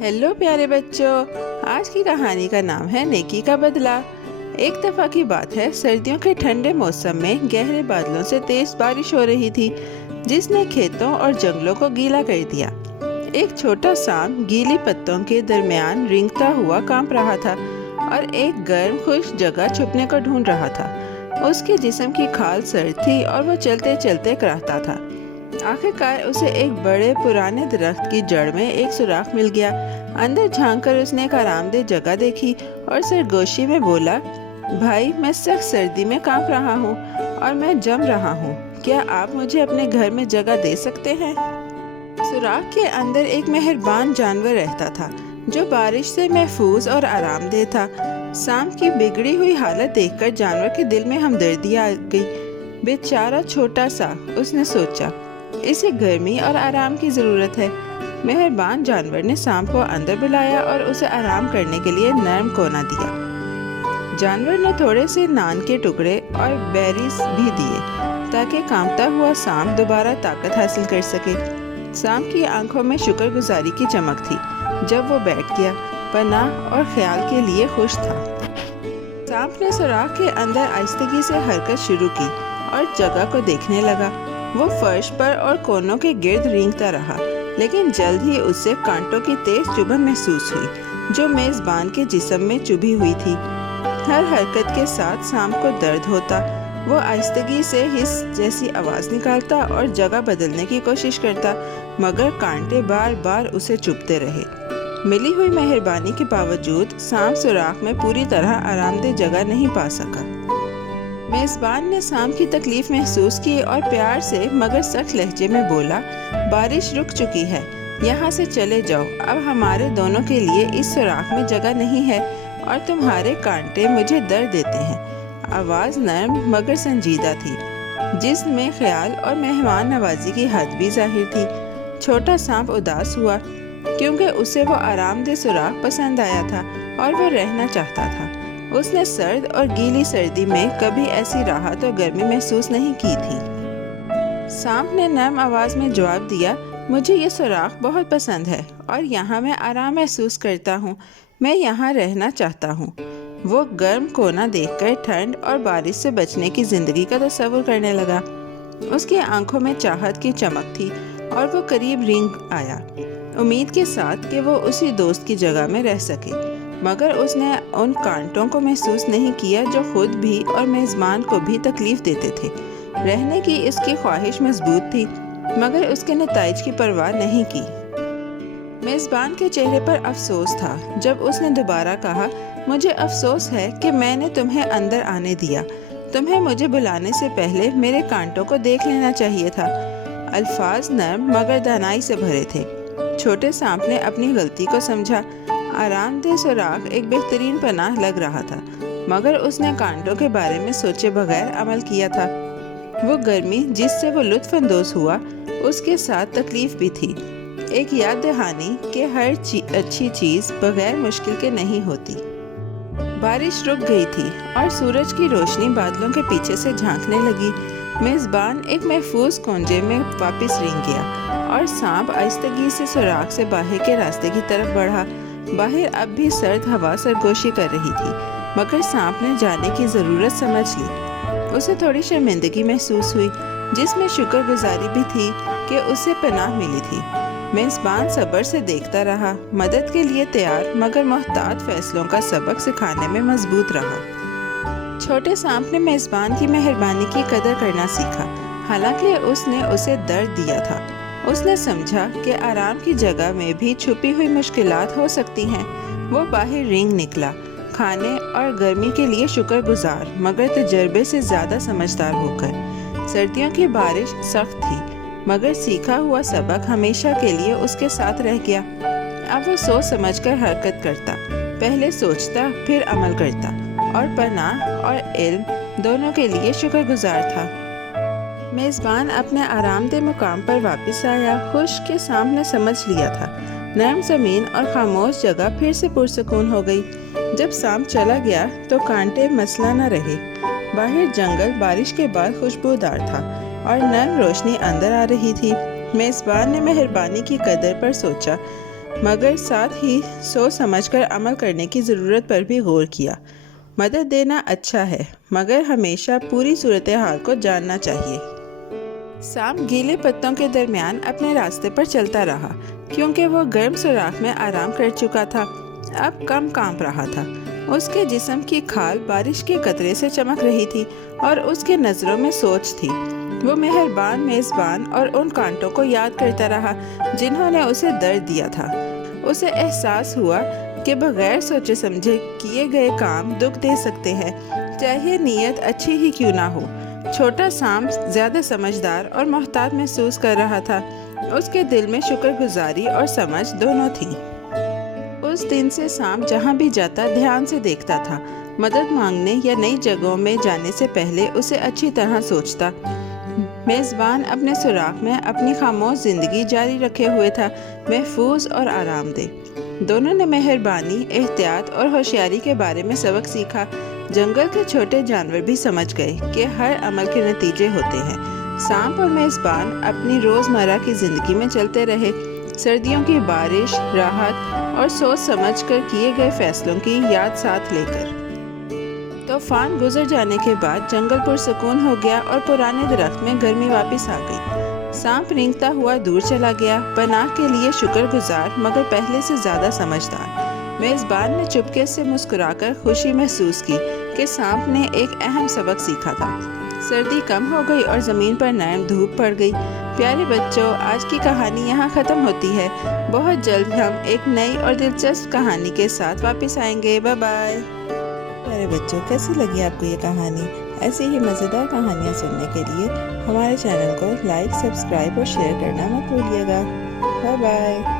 Hello प्यारे बच्चों, आज की कहानी का नाम है नेकी का बदला। एक दफ़ा की बात है, सर्दियों के ठंडे मौसम में गहरे बादलों से तेज बारिश हो रही थी, जिसने खेतों और जंगलों को गीला कर दिया। एक छोटा सांप गीली पत्तों के दरमियान रेंगता हुआ कांप रहा था और एक गर्म खुश्क जगह छुपने को ढूंढ रहा था। उसके जिस्म की खाल सर्द थी और वो चलते चलते कराहता था। आखिरकार उसे एक बड़े पुराने दरख्त की जड़ में एक सुराख मिल गया। अंदर झांककर उसने एक आरामदेह जगह देखी और सरगोशी में बोला, भाई, मैं सख्त सर्दी में कांप रहा हूँ और मैं जम रहा हूँ। क्या आप मुझे अपने घर में जगह दे सकते हैं? सुराख के अंदर एक मेहरबान जानवर रहता था, जो बारिश से महफूज और आरामदेह था। सांप की बिगड़ी हुई हालत देखकर जानवर के दिल में हमदर्दी आ गई। बेचारा छोटा सा, उसने सोचा, इसे गर्मी और आराम की ज़रूरत है। मेहरबान जानवर ने सांप को अंदर बुलाया और उसे आराम करने के लिए नरम कोना दिया। जानवर ने थोड़े से नान के टुकड़े और बेरीज भी दिए, ताकि कांपता हुआ सांप दोबारा ताकत हासिल कर सके। सांप की आंखों में शुक्रगुजारी की चमक थी जब वो बैठ गया, पनाह और ख्याल के लिए खुश था। सांप ने सुराख के अंदर आहिस्तगी से हरकत शुरू की और जगह को देखने लगा। वो फर्श पर और कोनों के गिर्द रेंगता रहा, लेकिन जल्द ही उससे कांटों की तेज चुभन महसूस हुई, जो मेज़बान के जिस्म में चुभी हुई थी। हर हरकत के साथ सांप को दर्द होता। वो आहिस्तगी से हिस जैसी आवाज़ निकालता और जगह बदलने की कोशिश करता, मगर कांटे बार बार उसे चुभते रहे। मिली हुई मेहरबानी के बावजूद सांप सुराख में पूरी तरह आरामदेह जगह नहीं पा सका। मेज़बान ने सांप की तकलीफ महसूस की और प्यार से मगर सख्त लहजे में बोला, बारिश रुक चुकी है, यहाँ से चले जाओ। अब हमारे दोनों के लिए इस सुराख में जगह नहीं है और तुम्हारे कांटे मुझे दर्द देते हैं। आवाज़ नरम मगर संजीदा थी, जिसमें ख्याल और मेहमान नवाजी की हद भी जाहिर थी। छोटा सांप उदास हुआ, क्योंकि उसे वो आरामदेह सुराख पसंद आया था और वो रहना चाहता था। उसने सर्द और गीली सर्दी में कभी ऐसी राहत और गर्मी महसूस नहीं की थी। सांप ने नरम आवाज़ में जवाब दिया, मुझे ये सुराख बहुत पसंद है और यहाँ मैं आराम महसूस करता हूँ। मैं यहाँ रहना चाहता हूँ। वो गर्म कोना देखकर ठंड और बारिश से बचने की ज़िंदगी का तस्वुर करने लगा। उसकी आंखों में चाहत की चमक थी और वो करीब रेंग आया, उम्मीद के साथ कि वो उसी दोस्त की जगह में रह सके। मगर उसने उन कांटों को महसूस नहीं किया जो खुद भी और मेज़बान को भी तकलीफ देते थे। रहने की इसकी ख्वाहिश मजबूत थी, मगर उसके नताइज की परवाह नहीं की। मेज़बान के चेहरे पर अफसोस था जब उसने दोबारा कहा, मुझे अफसोस है कि मैंने तुम्हें अंदर आने दिया। तुम्हें मुझे बुलाने से पहले मेरे कांटों को देख लेना चाहिए था। अल्फाज नरम मगर दानाई से भरे थे। छोटे सांप ने अपनी गलती को समझा। आरामदेह सुराख एक बेहतरीन पनाह लग रहा था, मगर उसने कांटों के बारे में सोचे बगैर अमल किया था। वो गर्मी जिससे वो लुत्फ अंदोज हुआ, उसके साथ तकलीफ भी थी। एक याद दहानी कि हर अच्छी चीज़ बगैर मुश्किल के नहीं होती। बारिश रुक गई थी और सूरज की रोशनी बादलों के पीछे से झांकने लगी। मेज़बान एक महफूज कोंजे में वापस रेंग गया और सांप आहिस्तगी से सुराख से बाहर के रास्ते की तरफ बढ़ा। बाहर अब भी सर्द हवा सरगोशी कर रही थी, मगर सांप ने जाने की ज़रूरत समझ ली। उसे थोड़ी शर्मिंदगी महसूस हुई, जिसमें शुक्रगुजारी भी थी कि उसे पनाह मिली थी। मेज़बान सब्र से देखता रहा, मदद के लिए तैयार मगर मोहतात फैसलों का सबक सिखाने में मजबूत रहा। छोटे सांप ने मेज़बान की मेहरबानी की कदर करना सीखा, हालांकि उसने उसे दर्द दिया था। उसने समझा कि आराम की जगह में भी छुपी हुई मुश्किलात हो सकती हैं। वो बाहर रेंग निकला, खाने और गर्मी के लिए शुक्रगुजार मगर तजर्बे से ज़्यादा समझदार होकर। सर्दियों की बारिश सख्त थी, मगर सीखा हुआ सबक हमेशा के लिए उसके साथ रह गया। अब वो सोच समझकर हरकत करता, पहले सोचता फिर अमल करता और पनाह और इल्म दोनों के लिए शुक्रगुजार था। मेज़बान अपने आरामदेह मुकाम पर वापस आया, खुश के सांप ने समझ लिया था। नरम ज़मीन और खामोश जगह फिर से पुरसकून हो गई। जब सांप चला गया तो कांटे मसला न रहे। बाहर जंगल बारिश के बाद खुशबूदार था और नरम रोशनी अंदर आ रही थी। मेज़बान ने मेहरबानी की कदर पर सोचा, مگر ساتھ ہی سوچ سمجھ کر عمل کرنے کی ضرورت پر بھی غور کیا۔ مدد دینا اچھا ہے، مگر ہمیشہ پوری صورتحال کو جاننا چاہیے۔ سام گیلے پتوں کے درمیان اپنے راستے پر چلتا رہا، کیونکہ وہ گرم سوراخ میں آرام کر چکا تھا۔ اب کم کانپ رہا تھا۔ اس کے جسم کی کھال بارش کے قطرے سے چمک رہی تھی اور اس کے نظروں میں سوچ تھی۔ وہ مہربان میزبان اور ان کانٹوں کو یاد کرتا رہا جنہوں نے اسے درد دیا تھا۔ اسے احساس ہوا کہ بغیر سوچے سمجھے کیے گئے کام دکھ دے سکتے ہیں، چاہے نیت اچھی ہی کیوں نہ ہو۔ چھوٹا سام زیادہ سمجھدار اور محتاط محسوس کر رہا تھا۔ اس کے دل میں شکر گزاری اور سمجھ دونوں تھی۔ اس دن سے سام جہاں بھی جاتا دھیان سے دیکھتا تھا۔ مدد مانگنے یا نئی جگہوں میں جانے سے پہلے اسے اچھی طرح سوچتا۔ میزبان اپنے سوراخ میں اپنی خاموش زندگی جاری رکھے ہوئے تھا، محفوظ اور آرام دہ۔ دونوں نے مہربانی، احتیاط اور ہوشیاری کے بارے میں سبق سیکھا۔ جنگل کے چھوٹے جانور بھی سمجھ گئے کہ ہر عمل کے نتیجے ہوتے ہیں۔ سانپ اور میزبان اپنی روزمرہ کی زندگی میں چلتے رہے، سردیوں کی بارش، راحت اور سوچ سمجھ کر کیے گئے فیصلوں کی یاد ساتھ لے کر۔ طوفان گزر جانے کے بعد جنگل پرسکون ہو گیا اور پرانے درخت میں گرمی واپس آ گئی۔ سانپ رینگتا ہوا دور چلا گیا، پناہ کے لیے شکر گزار مگر پہلے سے زیادہ سمجھدار۔ میزبان نے چپکے سے مسکرا کر خوشی محسوس کی کہ سانپ نے ایک اہم سبق سیکھا تھا۔ سردی کم ہو گئی اور زمین پر نرم دھوپ پڑ گئی۔ پیارے بچوں، آج کی کہانی یہاں ختم ہوتی ہے۔ بہت جلد ہم ایک نئی اور دلچسپ کہانی کے ساتھ واپس آئیں گے۔ Bye bye. پیارے بچوں، کیسی لگی آپ کو یہ کہانی؟ ایسی ہی مزیدار کہانیاں سننے کے لیے ہمارے چینل کو لائک، سبسکرائب اور شیئر کرنا مت بھولیے گا۔ Bye bye.